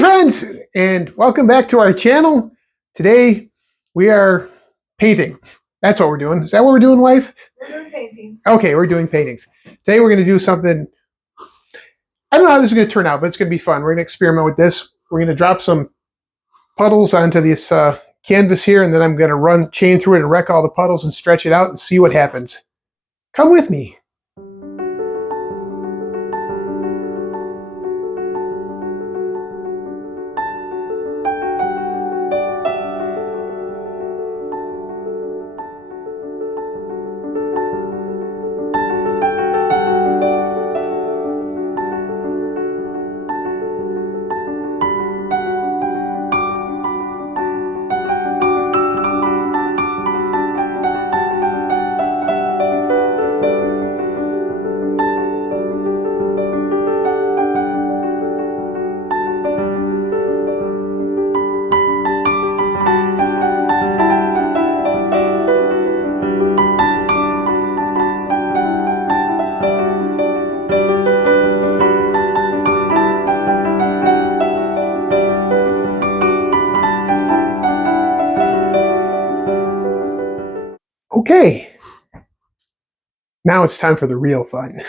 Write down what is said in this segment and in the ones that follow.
friends, and welcome back to our channel. Today we are painting. That's what we're doing. Is that what we're doing, wife? We're doing paintings. Okay, we're doing paintings. Today we're going to do something. I don't know how this is going to turn out, but it's going to be fun. We're going to experiment with this. We're going to drop some puddles onto this canvas here, and then I'm going to chain through it and wreck all the puddles and stretch it out and see what happens. Come with me. Okay, now it's time for the real fun.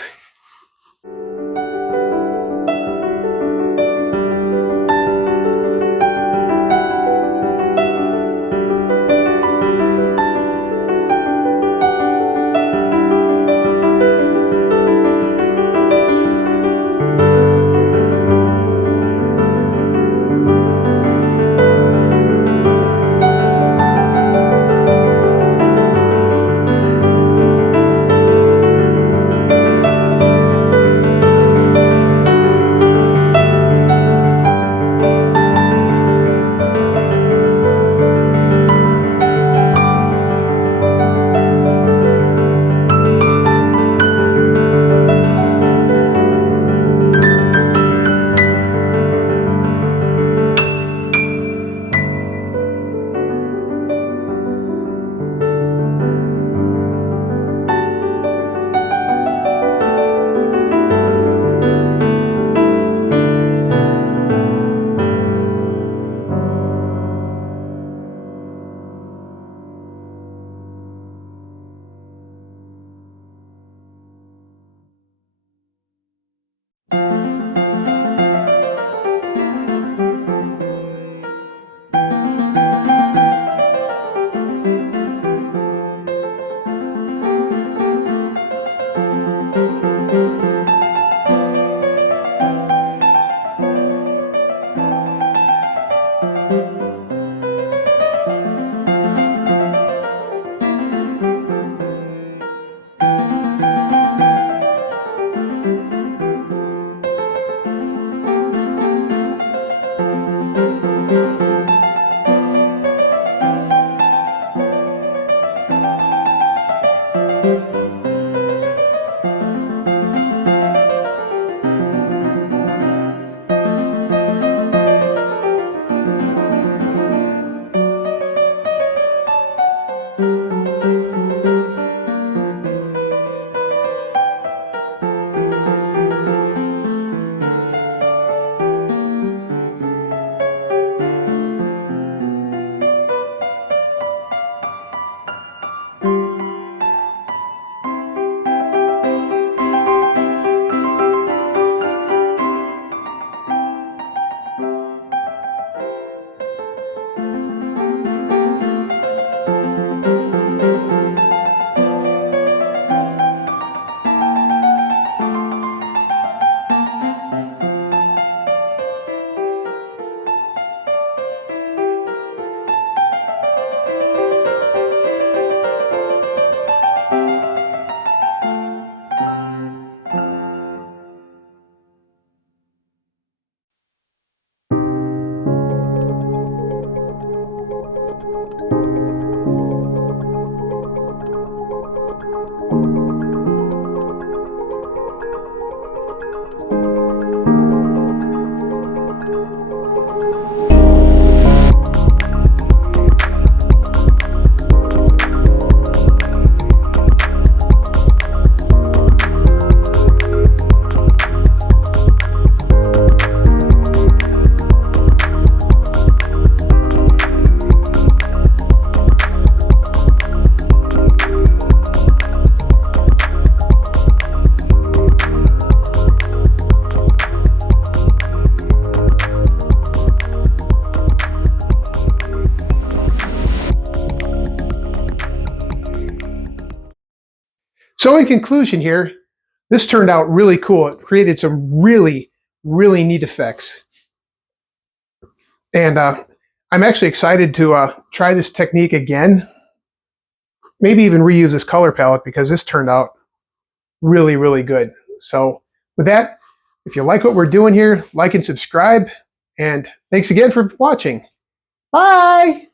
So in conclusion here, this turned out really cool. It created some really, really neat effects. And I'm actually excited to try this technique again. Maybe even reuse this color palette because this turned out really, really good. So with that, if you like what we're doing here, like and subscribe. And thanks again for watching. Bye!